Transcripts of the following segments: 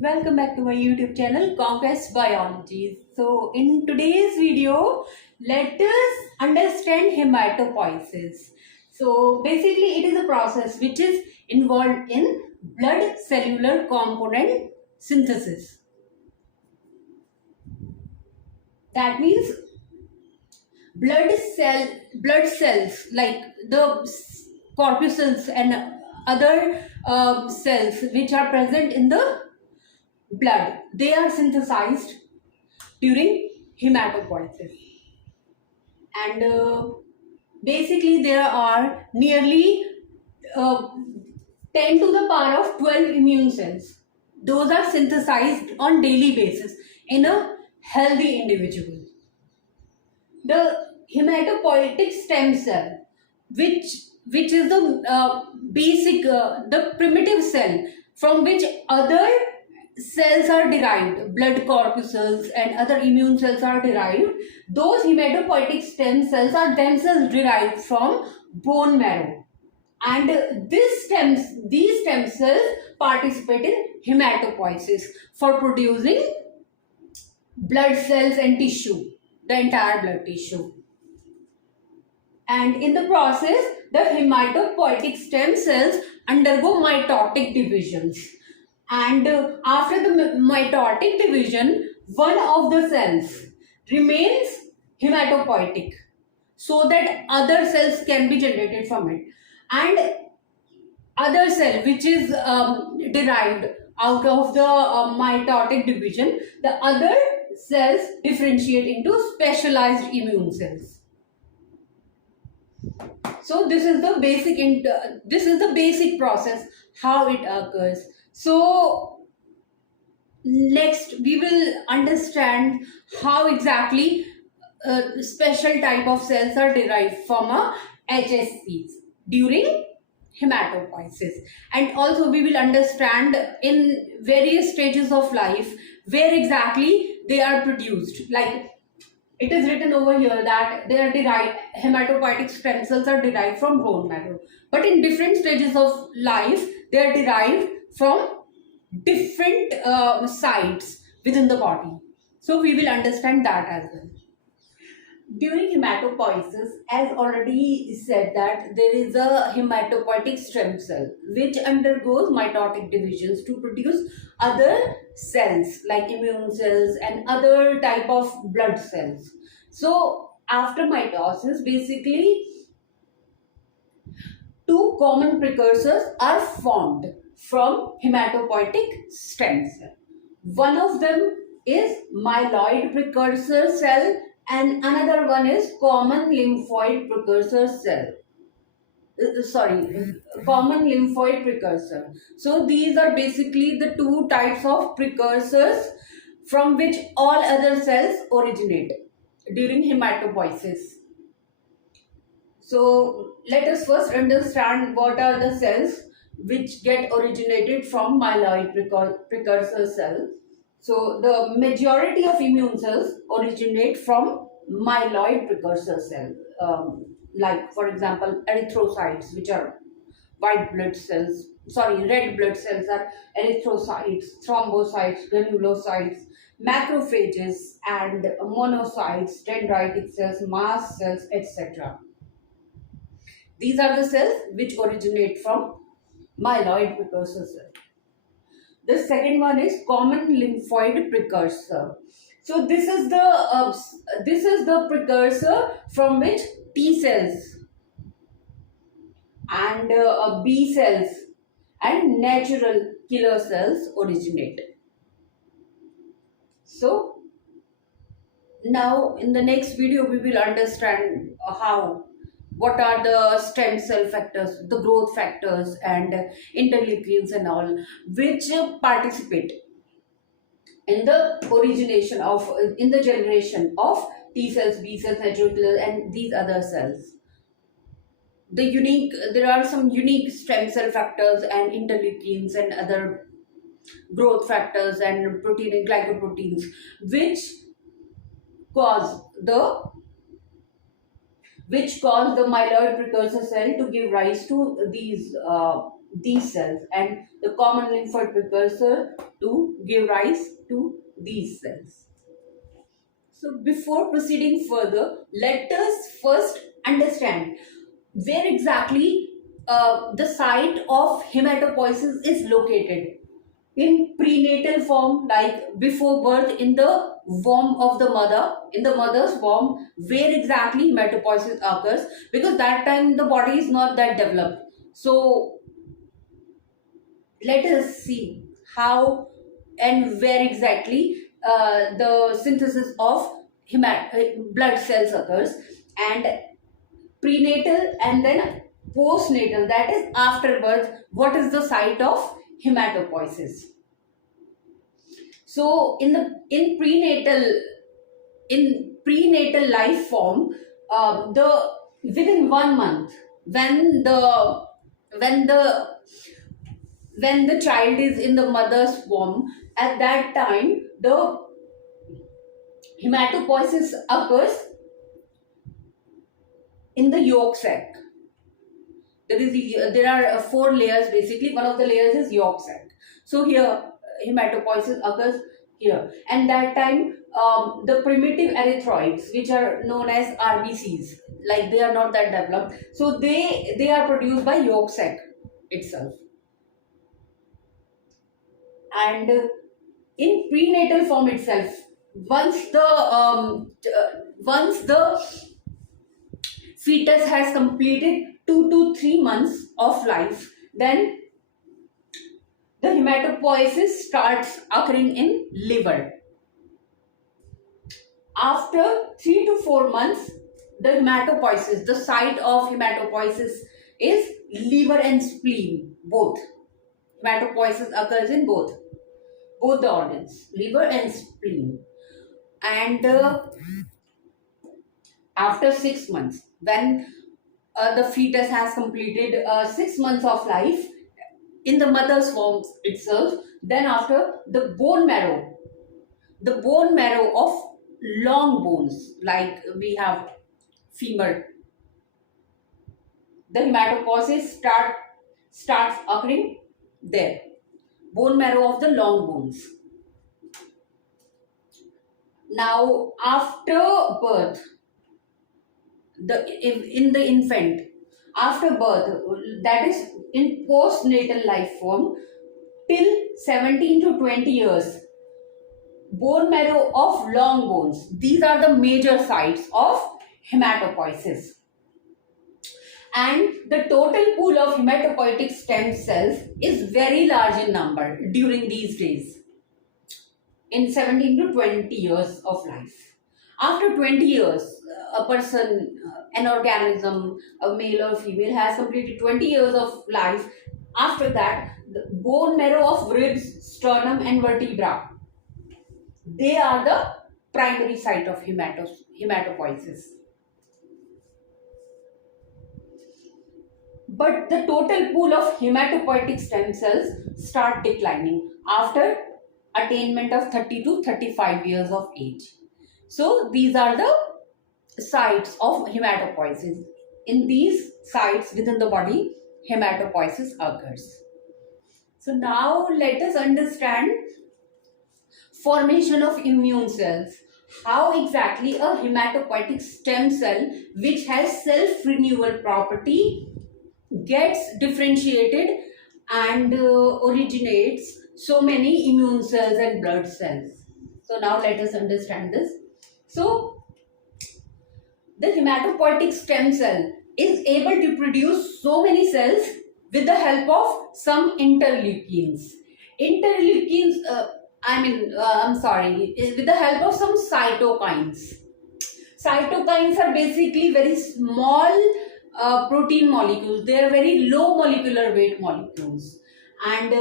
Welcome back to my YouTube channel Conquest Biology. So in today's video, let us understand hematopoiesis. So basically it is a process which is involved in blood cellular component synthesis. That means blood cells like the corpuscles and other cells which are present in the blood, they are synthesized during hematopoiesis. And basically there are nearly 10 to the power of 12 immune cells. Those are synthesized on daily basis in a healthy individual. The hematopoietic stem cell, which is the basic the primitive cell from which other cells are derived, blood corpuscles and other immune cells are derived. Those hematopoietic stem cells are themselves derived from bone marrow, and these stem cells participate in hematopoiesis for producing blood cells and tissue, the entire blood tissue. And in the process, the hematopoietic stem cells undergo mitotic divisions. And after the mitotic division, one of the cells remains hematopoietic so that other cells can be generated from it. And other cell which is derived out of the mitotic division, the other cells differentiate into specialized immune cells. So this is the basic process how it occurs. So next we will understand how exactly special type of cells are derived from a HSCs during hematopoiesis, and also we will understand in various stages of life where exactly they are produced. Like it is written over here that they are derived, hematopoietic stem cells are derived from bone marrow, but in different stages of life they are derived from different sites within the body. So we will understand that as well. During hematopoiesis, as already said, that there is a hematopoietic stem cell which undergoes mitotic divisions to produce other cells like immune cells and other type of blood cells. So after mitosis, basically two common precursors are formed from hematopoietic stem cell. One of them is myeloid precursor cell and another one is common lymphoid precursor cell. Common lymphoid precursor. So these are basically the two types of precursors from which all other cells originate during hematopoiesis. So let us first understand what are the cells which get originated from myeloid precursor cells. So the majority of immune cells originate from myeloid precursor cells, like for example erythrocytes, which are red blood cells are erythrocytes, thrombocytes, granulocytes, macrophages and monocytes, dendritic cells, mast cells, etc. These are the cells which originate from myeloid precursor cell. The second one is common lymphoid precursor. So this is the precursor from which T cells and B cells and natural killer cells originate. So now in the next video we will understand what are the stem cell factors, the growth factors and interleukins and all, which participate in the origination of, in the generation of T cells, B cells, natural killers and these other cells. There are some unique stem cell factors and interleukins and other growth factors and protein and glycoproteins which cause the myeloid precursor cell to give rise to these cells, and the common lymphoid precursor to give rise to these cells. So before proceeding further, let us first understand where exactly the site of hematopoiesis is located. In prenatal form, like before birth, in the womb of the mother, in the mother's womb, where exactly hematopoiesis occurs, because that time the body is not that developed. So let us see how and where exactly the synthesis of blood cells occurs, and prenatal and then postnatal, that is after birth, what is the site of hematopoiesis. So in prenatal life form, the within 1 month, when the child is in the mother's womb, at that time the hematopoiesis occurs in the yolk sac. There are 4 layers basically. One of the layers is yolk sac. So here hematopoiesis occurs here, and that time the primitive erythroids, which are known as RBCs, like they are not that developed, so they are produced by yolk sac itself. And in prenatal form itself, once the fetus has completed 2 to 3 months of life, then the hematopoiesis starts occurring in liver. After 3 to 4 months, the site of hematopoiesis is liver and spleen, both. Hematopoiesis occurs in both the organs, liver and spleen. And after 6 months, when the fetus has completed 6 months of life in the mother's womb itself, then after the bone marrow of long bones, like we have femur, the hematopoiesis starts occurring there. Bone marrow of the long bones. Now after birth, in the infant, after birth, that is in postnatal life form, till 17 to 20 years, bone marrow of long bones, these are the major sites of hematopoiesis. And the total pool of hematopoietic stem cells is very large in number during these days, in 17 to 20 years of life. After 20 years, a person, an organism, a male or female, has completed 20 years of life. After that, the bone marrow of ribs, sternum and vertebra, they are the primary site of hematopoiesis. But the total pool of hematopoietic stem cells start declining after attainment of 30 to 35 years of age. So these are the sites of hematopoiesis. In these sites within the body, hematopoiesis occurs. So now let us understand formation of immune cells. How exactly a hematopoietic stem cell, which has self-renewal property, gets differentiated and originates so many immune cells and blood cells. So now let us understand this. So the hematopoietic stem cell is able to produce so many cells with the help of some interleukins. With the help of some cytokines. Cytokines are basically very small protein molecules. They are very low molecular weight molecules, and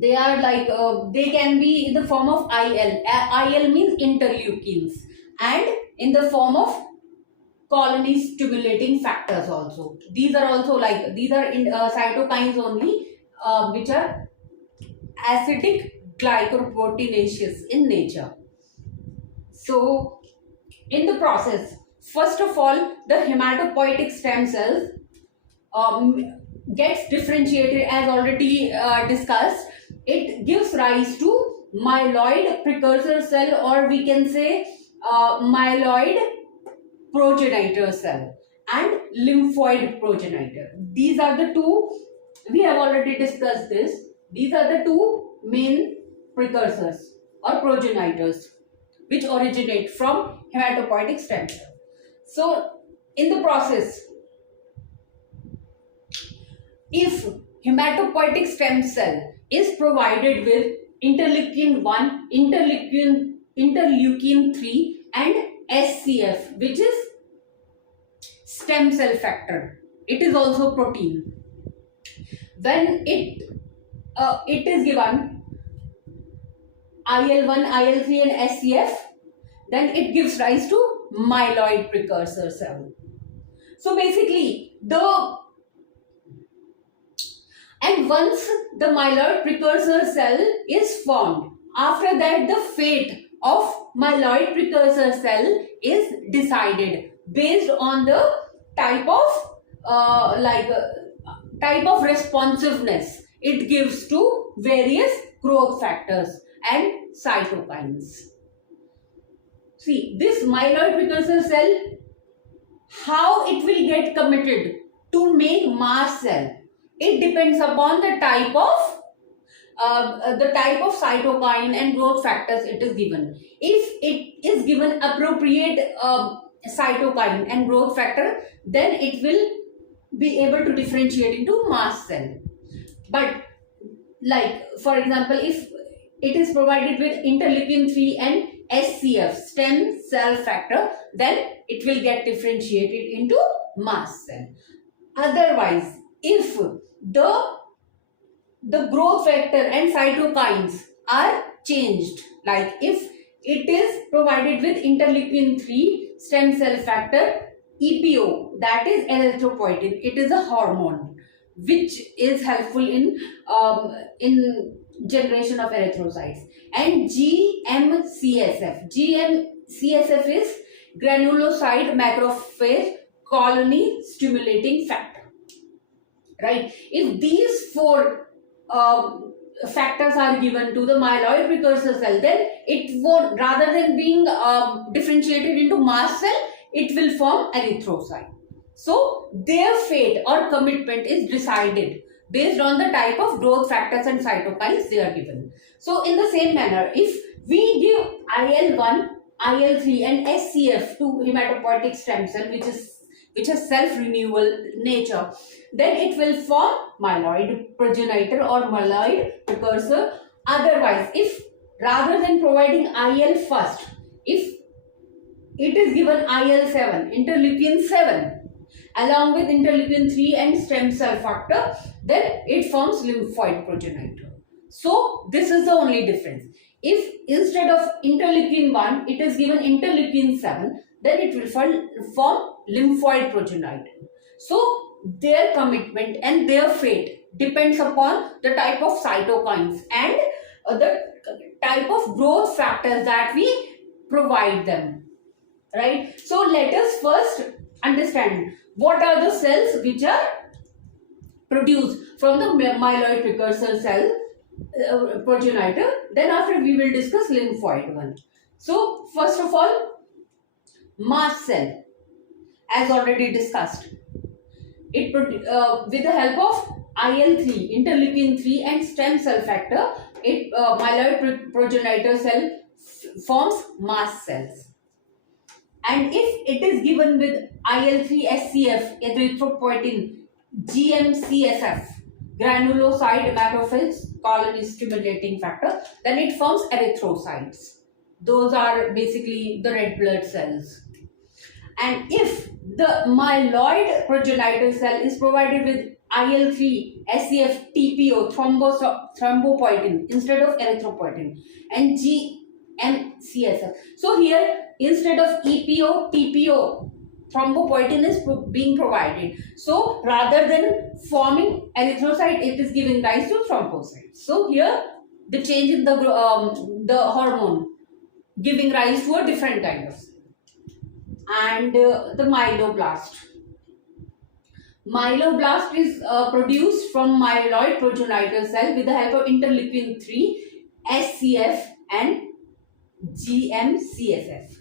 they are like they can be in the form of IL. IL means interleukins, and in the form of colony stimulating factors also. These are also like, these are in cytokines only, which are acidic glycoproteinaceous in nature. So in the process, first of all, the hematopoietic stem cells gets differentiated, as already discussed, it gives rise to myeloid precursor cell, or we can say myeloid progenitor cell and lymphoid progenitor. These are the two, we have already discussed this. These are the two main precursors or progenitors which originate from hematopoietic stem cell. So in the process, if hematopoietic stem cell is provided with interleukin 1, interleukin 3 and SCF, which is stem cell factor. It is also protein. When it is given IL1, IL3 and SCF, then it gives rise to myeloid precursor cell. So basically once the myeloid precursor cell is formed, after that the fate of myeloid precursor cell is decided based on the type of responsiveness it gives to various growth factors and cytokines. See, this myeloid precursor cell, how it will get committed to make mast cell, it depends upon the type of cytokine and growth factors it is given. If it is given appropriate cytokine and growth factor, then it will be able to differentiate into mast cell. But like for example, if it is provided with interleukin 3 and SCF, stem cell factor, then it will get differentiated into mast cell. Otherwise, if the growth factor and cytokines are changed, like if it is provided with interleukin 3 stem cell factor, EPO, that is erythropoietin, it is a hormone which is helpful in generation of erythrocytes, and GM-CSF. GM-CSF is granulocyte macrophage colony stimulating factor, right? If these four factors are given to the myeloid precursor cell, then it won't, rather than being differentiated into mast cell, it will form erythrocyte. So their fate or commitment is decided based on the type of growth factors and cytokines they are given. So in the same manner, if we give IL1, IL3 and SCF to hematopoietic stem cell, which has self-renewal nature, then it will form myeloid progenitor or myeloid precursor. Otherwise, if rather than providing IL first, if it is given IL7, interleukin 7, along with interleukin 3 and stem cell factor, then it forms lymphoid progenitor. So this is the only difference. If instead of interleukin 1, it is given interleukin 7, then it will form lymphoid progenitor. So their commitment and their fate depends upon the type of cytokines and the type of growth factors that we provide them, right? So let us first understand what are the cells which are produced from the myeloid precursor cell progenitor. Then after we will discuss lymphoid one. So first of all, mast cell, as already discussed, it with the help of IL3, interleukin 3 and stem cell factor, myeloid progenitor cell forms mast cells. And if it is given with IL3 SCF, erythropoietin, GM-CSF, granulocyte macrophage colony stimulating factor, then it forms erythrocytes. Those are basically the red blood cells. And if the myeloid progenitor cell is provided with IL3, SCF, TPO, thrombopoietin instead of erythropoietin, and GM-CSF. So here, instead of EPO, TPO, thrombopoietin is being provided. So rather than forming erythrocyte, it is giving rise to thrombocytes. So here, the change in the hormone giving rise to a different kind of cell. And the myeloblast. Myeloblast is produced from myeloid progenitor cell with the help of interleukin 3, SCF and GM-CSF.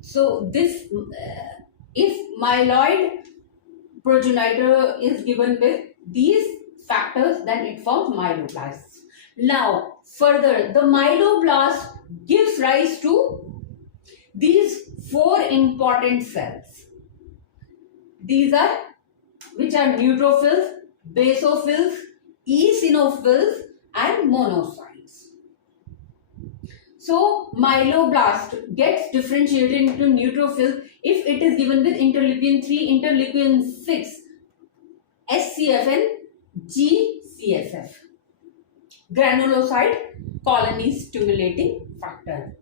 So this, if myeloid progenitor is given with these factors, then it forms myeloblasts. Now, further, the myeloblast gives rise to these four important cells. These are, which are neutrophils, basophils, eosinophils, and monocytes. So, myeloblast gets differentiated into neutrophils if it is given with interleukin 3, interleukin 6, SCF and GCSF. Granulocyte colony stimulating factor.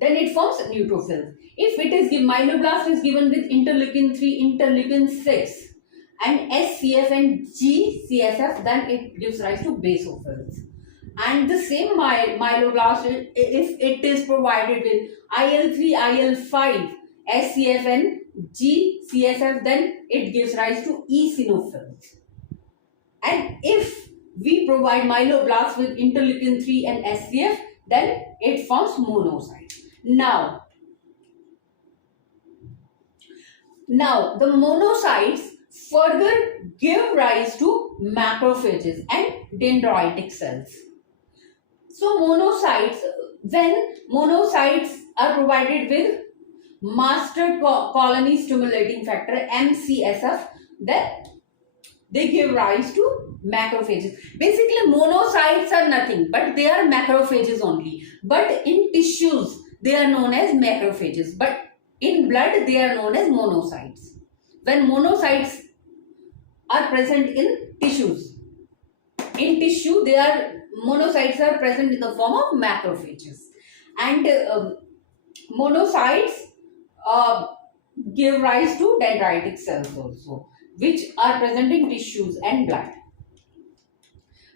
Then it forms neutrophils. If it is given, myeloblast is given with interleukin 3, interleukin 6 and SCF and GCSF, then it gives rise to basophils. And the same myeloblast, if it is provided with IL-3, IL-5, SCF and GCSF, then it gives rise to eosinophils. And if we provide myeloblast with interleukin 3 and SCF, then it forms monocyte. Now the monocytes further give rise to macrophages and dendritic cells. So monocytes, when monocytes are provided with master colony stimulating factor MCSF, then they give rise to macrophages. Basically, monocytes are nothing but they are macrophages only. But in tissues, they are known as macrophages. But in blood, they are known as monocytes. When monocytes are present in tissues, monocytes are present in the form of macrophages. And monocytes give rise to dendritic cells also, which are present in tissues and blood.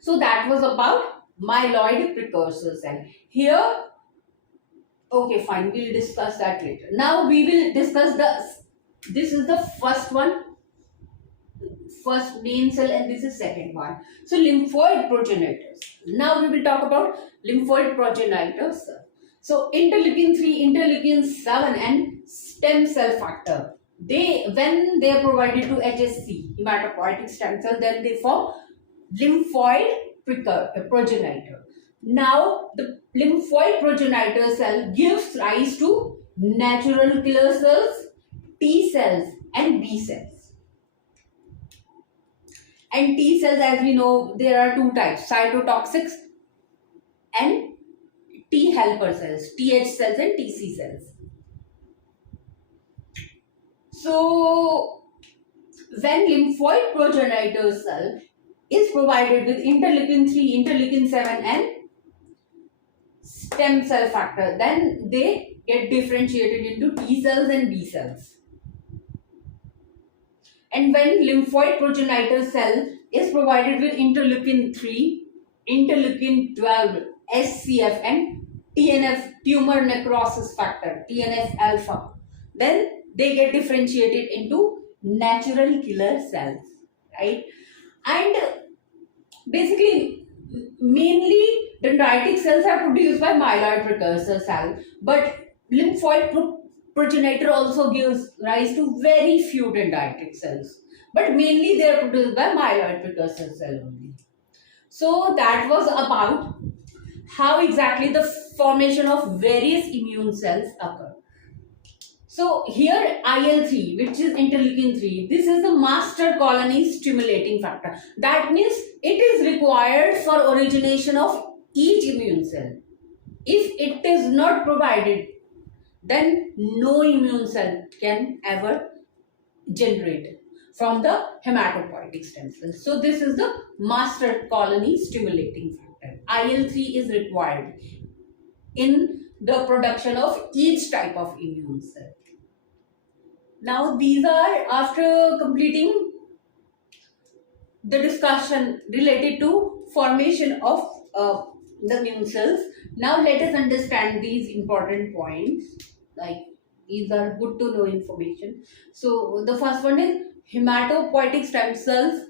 So that was about myeloid precursor cell. Here, okay, fine, we'll discuss that later. Now we will discuss this is the first one, first main cell, and this is second one. So lymphoid progenitors. Now we will talk about lymphoid progenitors. So interleukin 3, interleukin 7 and stem cell factor. When they are provided to HSC, hematopoietic stem cell, then they form lymphoid progenitor. Now the lymphoid progenitor cell gives rise to natural killer cells, T cells and B cells. And T cells, as we know, there are two types, cytotoxics and T helper cells, TH cells and TC cells. So when lymphoid progenitor cell is provided with interleukin 3, interleukin 7 and stem cell factor, then they get differentiated into T cells and B cells. And when lymphoid progenitor cell is provided with interleukin 3, interleukin 12, SCF and TNF, tumor necrosis factor, TNF alpha, then they get differentiated into natural killer cells, right? And basically, mainly dendritic cells are produced by myeloid precursor cell, but lymphoid progenitor also gives rise to very few dendritic cells, but mainly they are produced by myeloid precursor cell only. So that was about how exactly the formation of various immune cells occur. So here IL-3, which is interleukin 3, this is the master colony stimulating factor. That means it is required for origination of each immune cell. If it is not provided, then no immune cell can ever generate from the hematopoietic stem cells. So this is the master colony stimulating factor. IL-3 is required in the production of each type of immune cell. Now these are, after completing the discussion related to formation of the immune cells, now let us understand these important points, like These are good to know information. So the first one is hematopoietic stem cells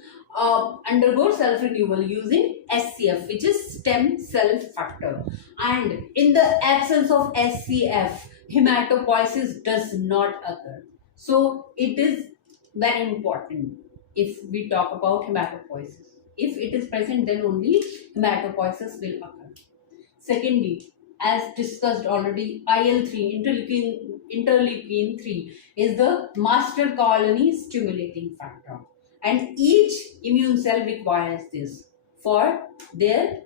undergo self-renewal using SCF, which is stem cell factor. And in the absence of SCF, hematopoiesis does not occur. So it is very important if we talk about hematopoiesis. If it is present, then only hematopoiesis will occur. Secondly, as discussed already, IL-3, interleukin 3 is the master colony stimulating factor. And each immune cell requires this for their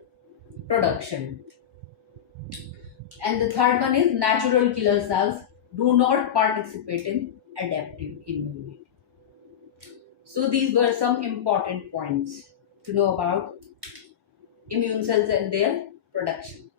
production. And the third one is natural killer cells do not participate in adaptive immunity. So these were some important points to know about immune cells and their production.